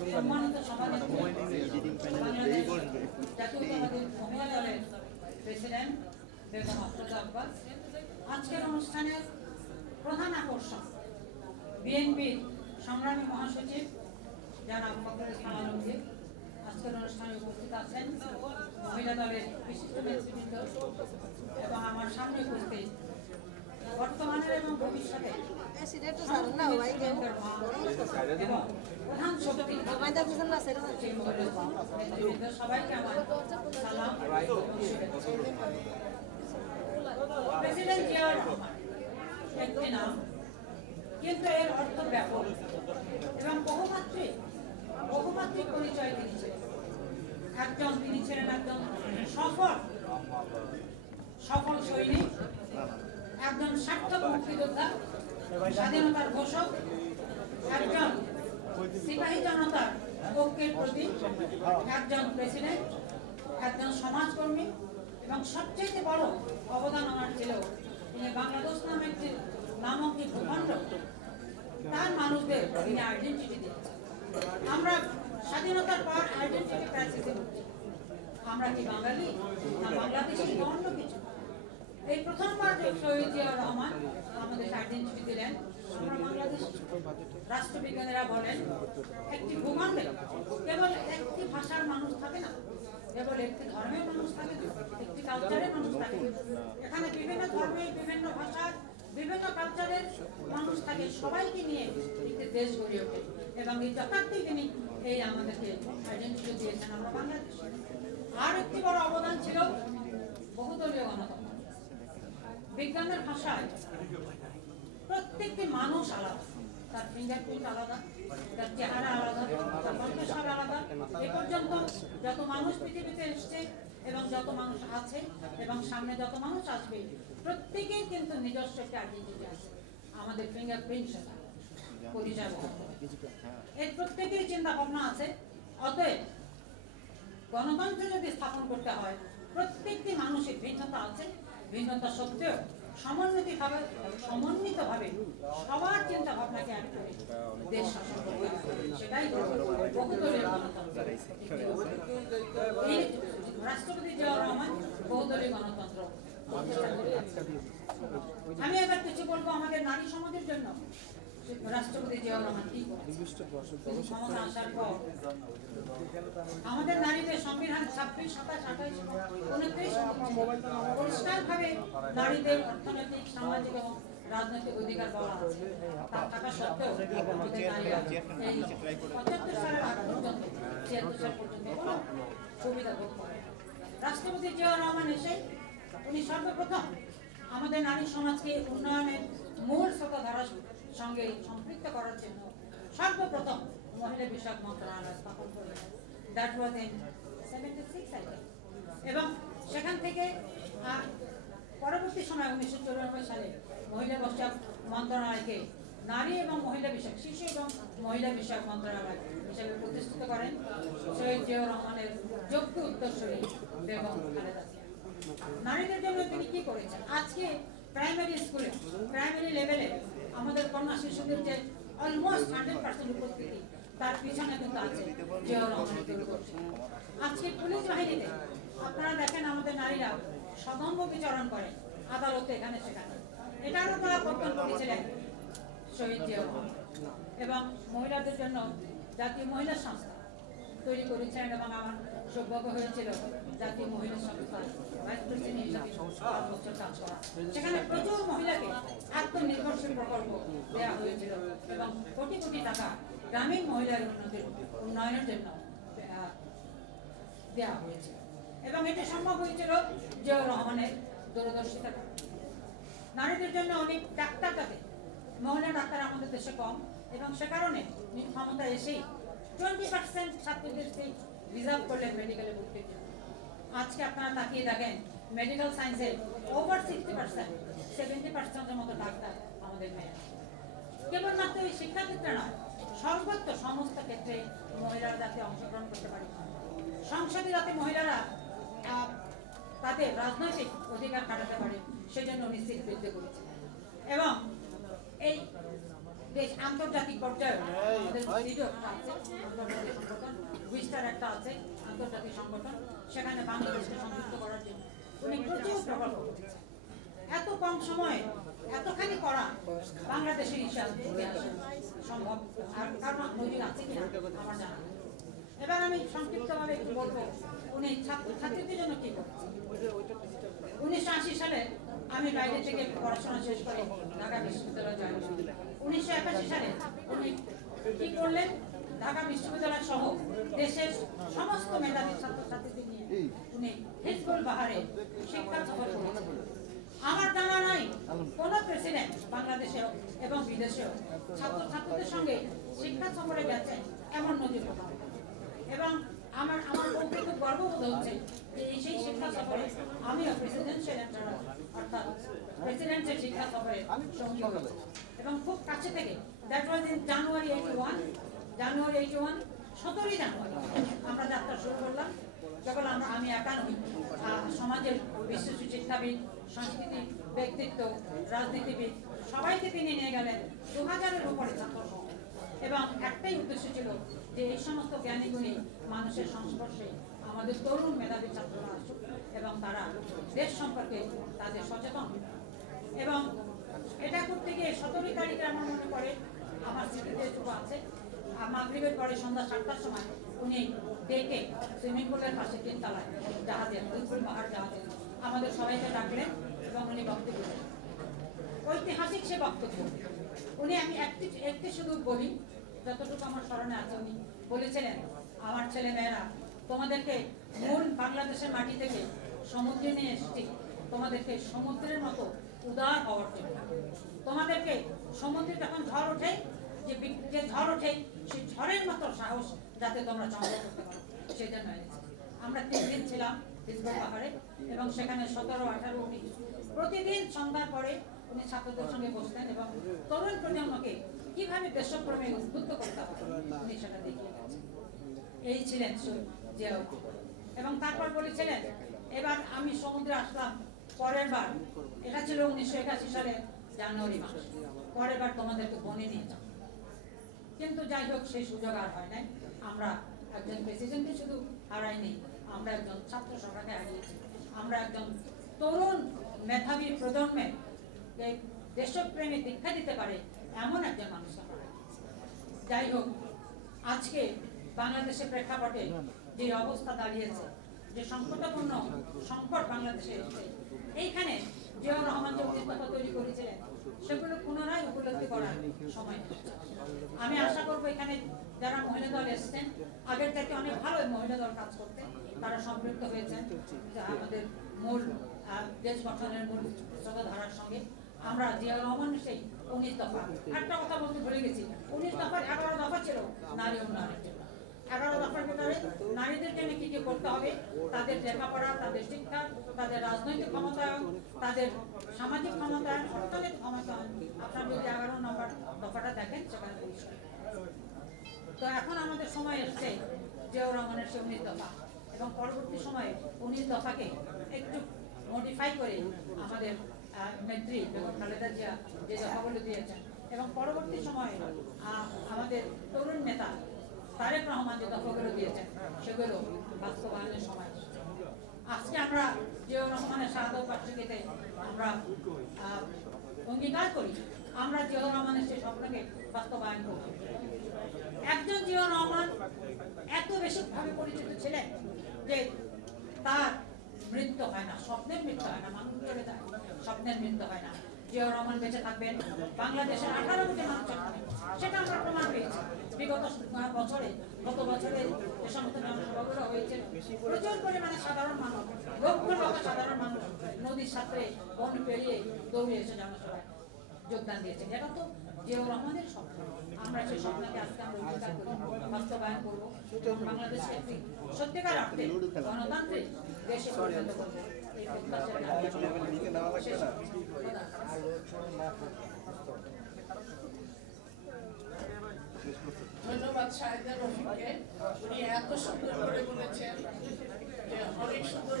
সম্মানিত সভানেত্রী জাতীয়তাবাদী মহিলা দলের প্রেসিডেন্ট বেগম আফরোজা আব্বাস, আজকের অনুষ্ঠানের প্রধান আকর্ষণ বিএনপির সংগ্রামী মহাসচিব জনাব ফখরুল ইসলাম আলমগীর আজকের অনুষ্ঠানে উপস্থিত আছেন, মহিলা দলের বিশিষ্ট নেতৃবৃন্দ এবং আমার সামনে উপস্থিত বর্তমানের এবং ভবিষ্যতে প্রধান শক্তি সবাইকে আমার সালাম। প্রেসিডেন্ট জিয়াউর রহমান একটি নাম, কিন্তু এর অর্থ ব্যাপক এবং বহুমাত্রিক পরিচয় তিনি ছিলেন। তিনি ছিলেন একজন সফল সৈনিক, একজন সার্থক মুক্তিযোদ্ধা, স্বাধীনতার ঘোষক, একজন সিপাহী জনতার ঐক্যের প্রতীক, একজন প্রেসিডেন্ট, একজন সমাজকর্মী এবং সবচেয়ে বড় অবদান আমার ছিল তিনি বাংলাদেশ নামক যে ভূখণ্ড তার মানুষদের তিনি আইডেন্টিটি দিচ্ছেন। আমরা স্বাধীনতার পর আইডেন্টিটি ক্রাইসিসে ভুগছি। আমরা কি বাঙালি না বাংলাদেশি অন্য কিছু? এই প্রথমবার শহীদ জিয়াউর রহমান আমাদের আইডেন্টিটি দিলেন আমরা বাংলাদেশ। রাষ্ট্রবিজ্ঞানীরা বলেন একটি ভূখণ্ডে কেবল একটি ভাষার মানুষ থাকে না, কেবল একটি ধর্মের মানুষ থাকে না, একটি কালচারের মানুষ থাকে। এখানে বিভিন্ন ধর্মের, বিভিন্ন ভাষার, বিভিন্ন কালচারের মানুষ থাকে, সবাইকে নিয়ে একটি দেশ গড়ে ওঠে এবং এই যথার্থই তিনি এই আমাদেরকে আইডেন্টিটি দিয়েছেন আমরা বাংলাদেশ। আর একটি বড় অবদান ছিল বহুদলীয় গণতন্ত্র। বিজ্ঞানের ভাষায় প্রত্যেকটি মানুষ আলাদা, তার ফিঙ্গারপ্রিন্ট আলাদা, তার চেহারা আলাদা, তার কণ্ঠস্বর আলাদা। এ পর্যন্ত যত মানুষ পৃথিবীতে এসছে এবং যত মানুষ আছে এবং সামনে যত মানুষ আসবে, প্রত্যেকেই কিন্তু নিজস্ব একটা আইডেন্টিটি আছে। আমাদের ফিঙ্গারপ্রিন্ট সেটা পরিচয় এর প্রত্যেকেরই চিন্তা ভাবনা আছে। অতএব গণতন্ত্র যদি স্থাপন করতে হয়, প্রত্যেকটি মানুষের ভিন্নতা আছে, ভিন্নতা সত্ত্বেও সমন্বিতভাবে সবার চিন্তা ভাবনাকে এক করে দেশ শাসন করতে হবে। সেটাই বহুদলীয় গণতন্ত্র। রাষ্ট্রপতি জিয়াউর রহমান বহুদলীয় গণতন্ত্র। আমি এবার কিছু বলবো আমাদের নারী সমাজের জন্য রাষ্ট্রপতি জিয়াউর রহমান কি ক্ষমতা আসার পর আমাদের নারীদের সংবিধান 26, 27, 28, 29 পরিষ্কারভাবে নারীদের অর্থনৈতিক, সামাজিক এবং রাজনৈতিক অধিকার বলা আছে। তা থাকা সত্ত্বেও আমাদের নারীরা এই 75 সালের আগ পর্যন্ত, 76 সাল পর্যন্ত কোনো সুবিধা ভোগ করে। রাষ্ট্রপতি জিয়াউর রহমান এসে উনি সর্বপ্রথম আমাদের নারী সমাজকে উন্নয়নের মূল স্রোতধারার সঙ্গে সম্পৃক্ত করার জন্য সর্বপ্রথম মহিলা বিষয়ক মন্ত্রণালয় স্থাপন করেন। দ্যাট ওয়াজ ইন 76 এবং সেখান থেকে পরবর্তী সময় 1994 সালে মহিলা বিষয়ক মন্ত্রণালয়কে নারী এবং মহিলা বিষয়ক, শিশু এবং মহিলা বিষয়ক মন্ত্রণালয় হিসেবে প্রতিষ্ঠিত করেন শহীদ জিয়াউর রহমানের যোগ্য উত্তরসূরি বেগম খালেদা জিয়া। নারীদের জন্য তিনি কি করেছেন? আজকে প্রাইমারি স্কুলে, প্রাইমারি লেভেলে আমাদের কন্যা শিশুদের যে অলমোস্ট 100% উপস্থিতি, তার পিছনে কিন্তু আছে জিয়াউর রহমানের দূরদর্শী। আজকে পুলিশ বাহিনীতে আপনারা দেখেন আমাদের নারীরা সদম্ভ বিচরণ করে আদালতে, এখানে সেখানে। এটারও তারা প্রত্যয় করেছিলেন শহীদ জিয়াউর রহমান। এবং মহিলাদের জন্য জাতীয় মহিলা সংস্থা তৈরি করেছেন এবং আমার সৌভাগ্য হয়েছিল জাতীয় মহিলা সংস্থার ভাইস প্রেসিডেন্ট হিসাবে 5 বছর কাজ করা। সেখানে প্রচুর মহিলাকে আত্মনির্ভরশীল প্রকল্প দেওয়া হয়েছিল এবং কোটি কোটি টাকা গ্রামীণ মহিলার উন্নয়নের জন্য দেওয়া হয়েছিল। এবং এটি সম্ভব হয়েছিল জিয়াউর রহমানের দূরদর্শিতা। নারীদের জন্য অনেক ডাক্তার থাকে, মহিলা ডাক্তার আমাদের দেশে কম এবং সে কারণে ক্ষমতা এসেই 20% ছাত্রীদের সিট রিজার্ভ করলেন মেডিকেলে ভর্তির জন্য। আজকে আপনারা তাকিয়ে দেখেন মেডিকেল সায়েন্সে ওভার 60%, 70% মতো ডাক্তার আমাদের মেয়ে। কেবলমাত্র এই শিক্ষাক্ষেত্রে নয়, সর্বত্র সমস্ত ক্ষেত্রে মহিলারা যাতে অংশগ্রহণ করতে পারে, সংসদে যাতে মহিলারা তাদের রাজনৈতিক অধিকার কাটাতে পারে, সেজন্য নিশ্চিত বৃদ্ধি করেছে। এবং এই দেশ আন্তর্জাতিক পর্যায়ে আমাদের সিডিও একটা আছে, আন্তর্জাতিক সংগঠন উইস্টার একটা আছে আন্তর্জাতিক সংগঠন, সেখানে বাংলাদেশকে সংযুক্ত করার জন্য উনি প্রচুর প্রকল্প করেছেন। এত কম সময়ে এতখানি করা বাংলাদেশের ইতিহাসে সম্ভব আর কারণ নজির আছে কিনা আমার জানা নেই। এবার আমি সংক্ষিপ্তভাবে একটু বলবো উনি ছাত্রছাত্রীদের জন্য কি করেছেন। 1980 সালে আমি বাইরে থেকে পড়াশোনা শেষ করে ঢাকা বিশ্ববিদ্যালয়ে জয়েন করি। 1981 সালে উনি কি করলেন, ঢাকা বিশ্ববিদ্যালয় সহ দেশের সমস্ত মেধাবী ছাত্রছাত্রীদের নিয়ে উনি হিজবুল বাহারে শিক্ষা সফর করেছেন। আমার জানা নাই কোন প্রেসিডেন্ট বাংলাদেশেও এবং বিদেশেও ছাত্রছাত্রীদের সঙ্গে শিক্ষা সফরে গেছেন এমন নজির কোথাও। এবং আমার বলতে খুব গর্ববোধ হচ্ছে যে সেই শিক্ষা সফরে আমিও প্রেসিডেন্সিয়াল অর্থাৎ প্রেসিডেন্টের শিক্ষা সফরে সঙ্গী হয়েছি এবং খুব কাছে থেকে। দ্যাট ওয়াজ ইন জানুয়ারি 81, 17ই জানুয়ারি আমরা যাত্রা শুরু করলাম। যখন আমি একা নই, সমাজের বিশিষ্ট শিক্ষাবিদ, সাংস্কৃতিক ব্যক্তিত্ব, রাজনীতিবিদ সবাইকে তিনি নিয়ে গেলেন 2000-এর উপরে ছাত্র এবং একটাই উদ্দেশ্য ছিল যে এই সমস্ত জ্ঞানীগুণী মানুষের সংস্পর্শে আমাদের তরুণ মেধাবী ছাত্ররা আসুক এবং তারা দেশ সম্পর্কে তাদের সচেতন। এবং এটা করতে গিয়ে 17 তারিখে আমার মনে পড়ে, আমার স্মৃতিতে যেটুকু আছে, মাগরিবের পরে সন্ধ্যা 7টার সময় উনি ডেকে সুইমিং পুলের পাশে 3 তলায় জাহাজে হিজবুল বাহার জাহাজে আমাদের সবাইকে ডাকলেন এবং উনি বক্তব্য দিলেন। ঐতিহাসিক সে বক্তব্য উনি, আমি একটি শুধু বলি যতটুকু আমার স্মরণে আছে, উনি বলেছিলেন, আমার ছেলে মেয়েরা তোমাদেরকে মূল বাংলাদেশের মাটি থেকে সমুদ্রে নিয়ে এসেছি তোমাদেরকে সমুদ্রের মতো উদার হওয়ার জন্য। তোমাদেরকে সমুদ্রে যখন ঝড় ওঠে, যে ঝড় ওঠে সেই ঝড়ের মতো সাহস যাতে তোমরা সংগ্রহ করতে পারো সেই জন্য এনেছি। আমরা 3 দিন ছিলাম হিজবুল বাহারে এবং সেখানে 17, 18, 19 প্রতিদিন সন্ধ্যার পরে উনি ছাত্রদের সঙ্গে বসতেন এবং তরুণ প্রজন্মকে কিভাবে দেশপ্রেমে উদ্বুদ্ধ করতে হবে উনি সেটা দেখিয়ে গেছেন। এই ছিলেন জিয়াউর। এবং তারপর বলেছিলেন, এবার আমি সমুদ্রে আসলাম পরের বার, এটা ছিল 1981 সালে জানুয়ারি মাস, পরের বার তোমাদেরকে বনে নিয়ে যাব। কিন্তু যাই হোক সেই সুযোগ আর হয় নাই। আমরা একজন প্রেসিডেন্টকে শুধু হারাইনি, আমরা একজন ছাত্র সভাকে হারিয়েছি, আমরা একজন তরুণ মেধাবী প্রজন্মের দেশপ্রেমে দীক্ষা দিতে পারে এমন একজন মানুষকে হারাইছি। যাই হোক, আজকে বাংলাদেশের প্রেক্ষাপটে যে অবস্থা দাঁড়িয়েছে, যে সংকটপূর্ণ সংকট বাংলাদেশে এসেছে, এইখানে জিয়াউর রহমান যে কথা তৈরি করেছিলেন সেগুলো পুনরায় উপলব্ধি করার সময় এসেছে। আমি আশা করবো এখানে যারা মহিলা দল এসেছেন, আগের থেকে অনেক ভালো মহিলা দল কাজ করতে তারা সম্পৃক্ত হয়েছেন আমাদের মূল দেশ গঠনের মূল ধারার সঙ্গে। আমরা জিয়াউর রহমান সেই 19 দফা, একটা কথা বলতে ভুলে গেছি, 19 দফার 11 দফা ছিল নারী উন্নয়নের জন্য। 11 দফার ভিতরে নারীদের জন্য কি কি করতে হবে, তাদের লেখাপড়া, তাদের শিক্ষা, তাদের রাজনৈতিক ক্ষমতায়ন, তাদের সামাজিক ক্ষমতায়ন, অর্থনৈতিক ক্ষমতায়ন। আপনারা যদি 11 নম্বর দফাটা দেখেন সেখানে পরিষ্কার। তো এখন আমাদের সময় এসছে জিয়াউর রহমানের সেই 19 দফা এবং পরবর্তী সময়ে 19 দফাকে একটু মডিফাই করে আমাদের নেত্রী বেগম খালেদা জিয়া যে দফাগুলো দিয়েছেন এবং পরবর্তী সময়ে আমাদের তরুণ নেতা তারেক রহমান যে দফাগুলো দিয়েছেন সেগুলো বাস্তবায়নের সময় এসেছে। আজকে আমরা জিয়াউর রহমানের শাহাদত বার্ষিকীতে আমরা অঙ্গীকার করি আমরা জিয়াউর রহমানের সেই স্বপ্নকে বাস্তবায়ন করব। একজন জিয়াউর রহমান এত বেশিভাবে পরিচিত ছিলেন যে তার মৃত্যু হয় না, স্বপ্নের মৃত্যু হয় না, মানুষ চলে যায়, স্বপ্নের মৃত্যু হয় না। জিয়াউর রহমান বেঁচে থাকবেন বাংলাদেশের 18 কোটি মানুষের মনে, সেটা আমরা প্রমাণ পেয়েছি বিগত বছরে। গত বছরে যে সমস্ত জনসভাগুলো হয়েছে প্রচুর পরিমাণে সাধারণ মানুষ, লক্ষ লক্ষ সাধারণ মানুষ নদীর সাথে বন পেরিয়ে দৌড়ে এসে জনসভায় যোগদান দিয়েছে। এটা তো জিয়াউর রহমানের স্বপ্ন। আমরা সেই স্বপ্নকে আজকে আমরা অঙ্গীকার করি, বাস্তবায়ন করবো, বাংলাদেশকে একটি সত্যিকার অর্থে গণতান্ত্রিক দেশে পরিণত করবো। ধন্যবাদ শাহেদা রফিককে, উনি এত সুন্দর করে বলেছেন যে অনেক সুন্দর